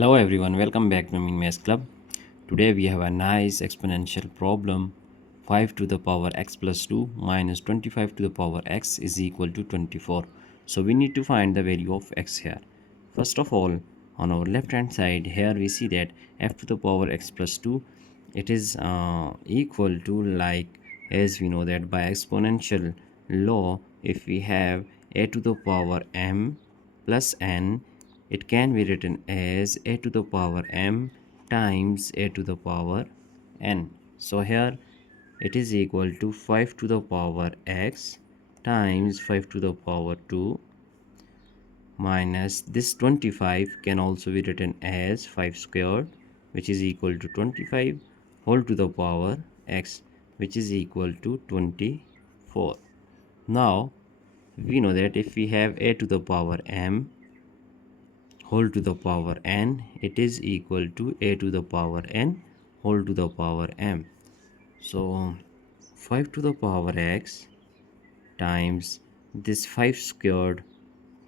Hello everyone, welcome back to Amin Maths Club. Today we have a nice exponential problem. 5 to the power x plus 2 minus 25 to the power x is equal to 24. So we need to find the value of x here. First of all, on our left hand side here we see that f to the power x plus 2, it is equal to, like, as we know that by exponential law, if we have a to the power m plus n, it can be written as a to the power m times a to the power n. So here it is equal to 5 to the power x times 5 to the power 2 minus this 25 can also be written as 5 squared, which is equal to 25 whole to the power x, which is equal to 24. Now we know that if we have a to the power m whole to the power n, it is equal to a to the power n whole to the power m. So 5 to the power x times this 5 squared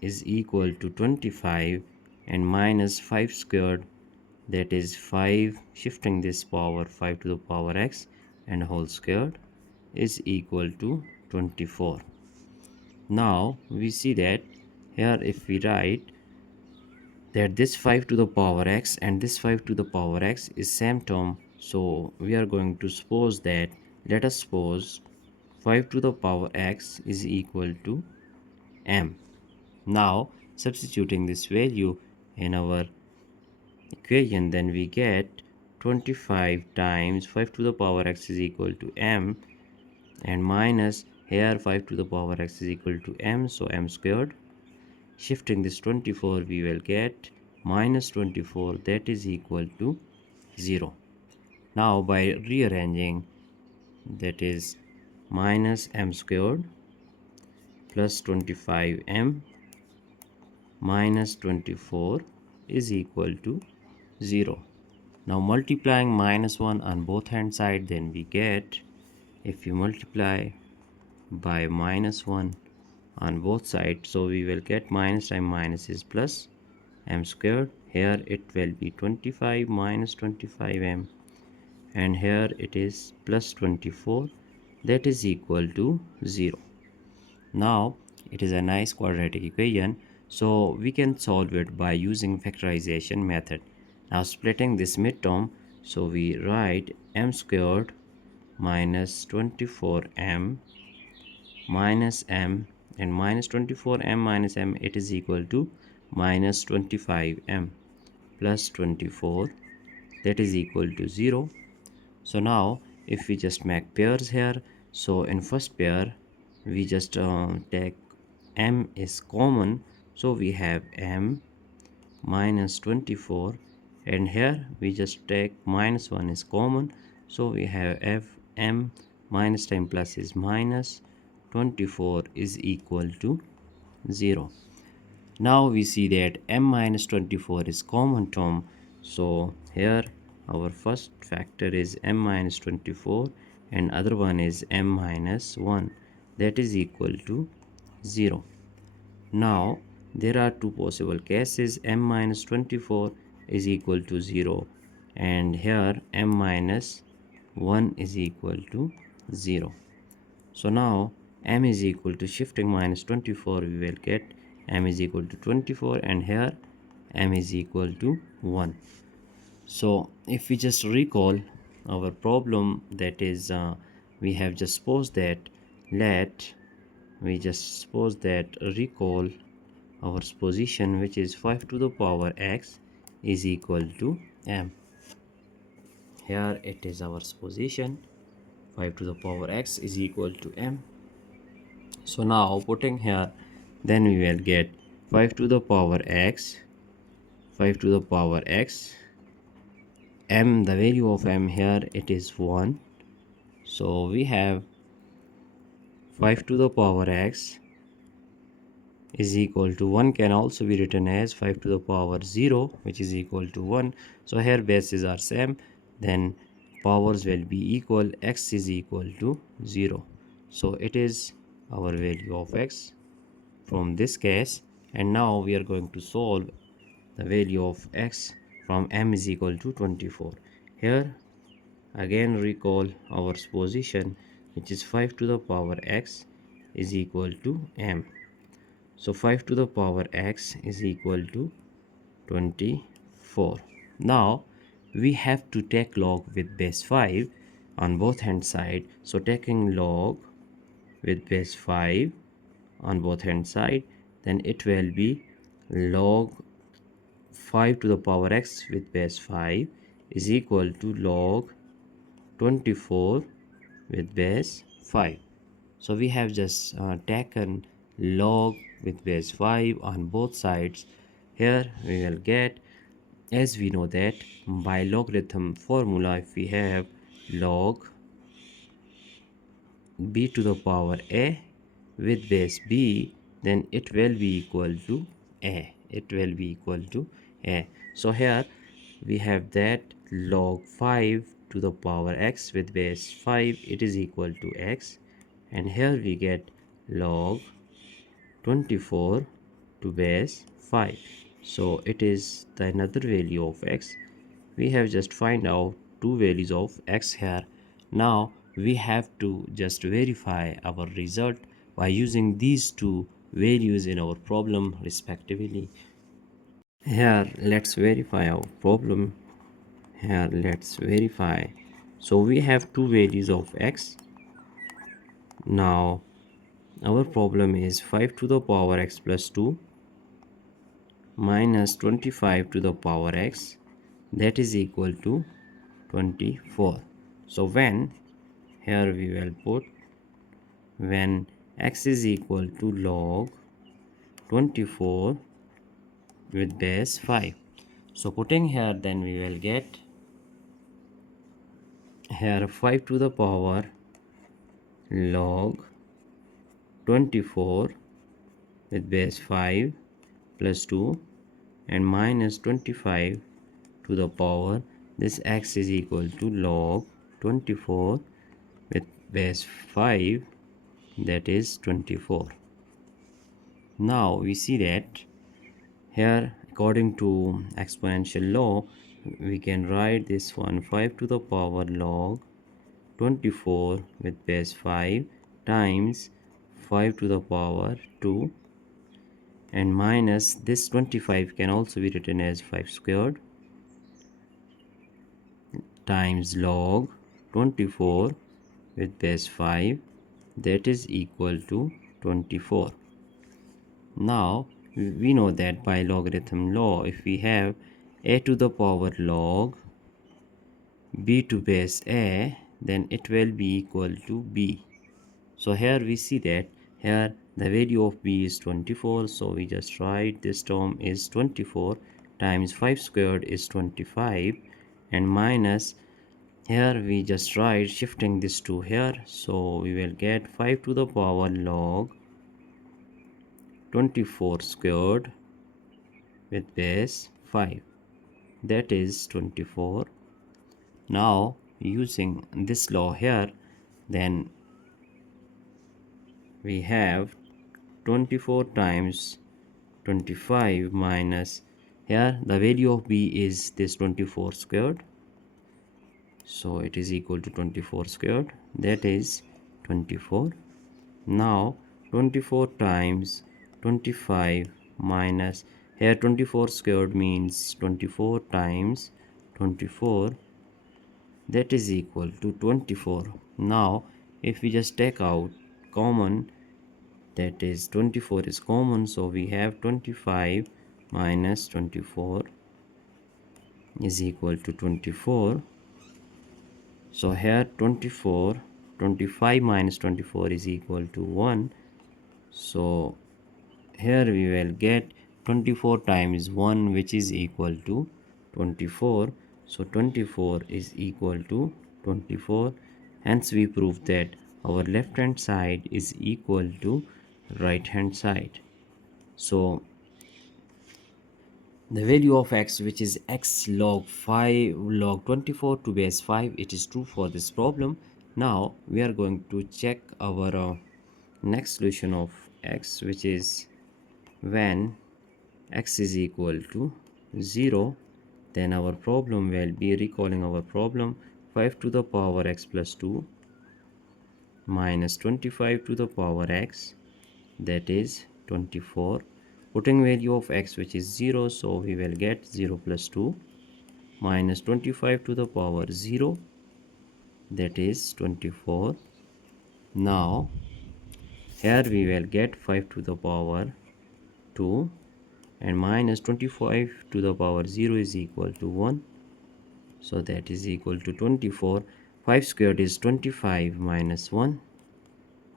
is equal to 25, and minus 5 squared, that is 5, shifting this power 5 to the power x and whole squared, is equal to 24. Now we see that here if we write that this 5 to the power x and this 5 to the power x is same term, so we are going to suppose that, let us suppose 5 to the power x is equal to m. Now substituting this value in our equation, then we get 25 times 5 to the power x is equal to m, and minus here 5 to the power x is equal to m, so m squared. Shifting this 24, we will get minus 24, that is equal to 0. Now by rearranging, that is minus m squared plus 25m minus 24 is equal to 0. Now multiplying minus 1 on both hand side, then we get, if you multiply by minus 1 on both sides, so we will get minus times minus is plus m squared. Here it will be 25 minus 25m, and here it is plus 24, that is equal to 0. Now it is a nice quadratic equation, so we can solve it by using factorization method. Now splitting this midterm, so we write m squared minus 24m minus m, and minus 24m minus m, it is equal to minus 25m plus 24, that is equal to 0. So now if we just make pairs here, so in first pair we just take m is common, so we have m minus 24, and here we just take minus 1 is common, so we have m minus time plus is minus 24 is equal to 0. Now we see that m minus 24 is common term, so here our first factor is m minus 24 and other one is m minus 1, that is equal to 0. Now there are two possible cases, m minus 24 is equal to 0 and here m minus 1 is equal to 0. So now m is equal to, shifting minus 24, we will get m is equal to 24, and here m is equal to 1. So if we just recall our problem, that is we have just supposed that, recall our position, which is 5 to the power x is equal to m. Here it is our position, 5 to the power x is equal to m. So now putting here, then we will get 5 to the power x, 5 to the power x, m, the value of m here it is 1, so we have 5 to the power x is equal to 1, can also be written as 5 to the power 0, which is equal to 1. So here bases are same, then powers will be equal, x is equal to 0. So it is our value of x from this case. And now we are going to solve the value of x from m is equal to 24. Here again recall our position, which is 5 to the power x is equal to m. So 5 to the power x is equal to 24. Now we have to take log with base 5 on both hand side. So taking log with base 5 on both hand side, then it will be log 5 to the power x with base 5 is equal to log 24 with base 5. So we have just taken log with base 5 on both sides. Here we will get, as we know that by logarithm formula, if we have log b to the power a with base b, then it will be equal to a. It will be equal to a. So here we have that log 5 to the power x with base 5, it is equal to x, and here we get log 24 to base 5. So it is the another value of x. We have just find out two values of x here. Now we have to just verify our result by using these two values in our problem respectively. Here let's verify our problem. Here let's verify. So we have two values of x. Now our problem is 5 to the power x plus 2 minus 25 to the power x, that is equal to 24. So when, here we will put, when x is equal to log 24 with base 5. So putting here, then we will get here 5 to the power log 24 with base 5 plus 2 and minus 25 to the power, this x is equal to log 24 with base 5, that is 24. Now we see that here, according to exponential law, we can write this one 5 to the power log 24 with base 5 times 5 to the power 2 and minus this 25 can also be written as 5 squared times log 24 with base 5, that is equal to 24. Now we know that by logarithm law, if we have a to the power log b to base a, then it will be equal to b. So here we see that here the value of b is 24, so we just write this term is 24 times 5 squared is 25 and minus, here we just write shifting this to here, so we will get 5 to the power log 24 squared with base 5, that is 24. Now using this law here, then we have 24 times 25 minus, here the value of b is this 24 squared, so it is equal to 24 squared, that is 24. Now 24 times 25 minus, here 24 squared means 24 times 24, that is equal to 24. Now if we just take out common, that is 24 is common, so we have 25 minus 24 is equal to 24. So here 25 minus 24 is equal to 1. So here we will get 24 times 1, which is equal to 24. So 24 is equal to 24. Hence we prove that our left hand side is equal to right hand side. So the value of x, which is x log 5 log 24 to base 5, it is true for this problem. Now we are going to check our next solution of x, which is when x is equal to 0 Then our problem will be, recalling our problem, 5 to the power x plus 2 minus 25 to the power x, that is 24. Putting value of x, which is 0, so we will get 0 plus 2 minus 25 to the power 0, that is 24. Now here we will get 5 to the power 2 and minus 25 to the power 0 is equal to 1, so that is equal to 24. 5 squared is 25 minus 1,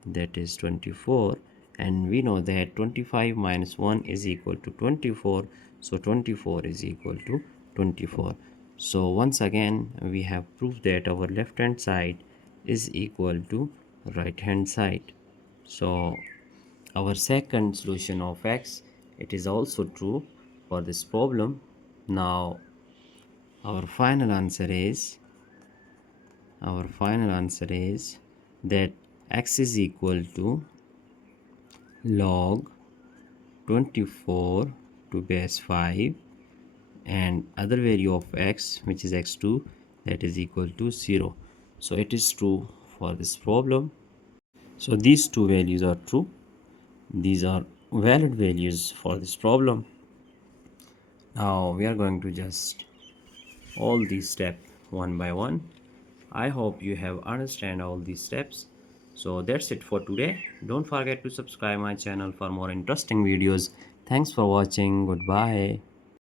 that is 24, and we know that 25 minus 1 is equal to 24, so 24 is equal to 24. So once again we have proved that our left hand side is equal to right hand side. So our second solution of x, it is also true for this problem. Now our final answer is that x is equal to log 24 to base 5 and other value of x, which is x2, that is equal to 0. So it is true for this problem. So these two values are true. These are valid values for this problem. Now we are going to just all these steps one by one. I hope you have understand all these steps. So that's it for today. Don't forget to subscribe my channel for more interesting videos. Thanks for watching. Goodbye.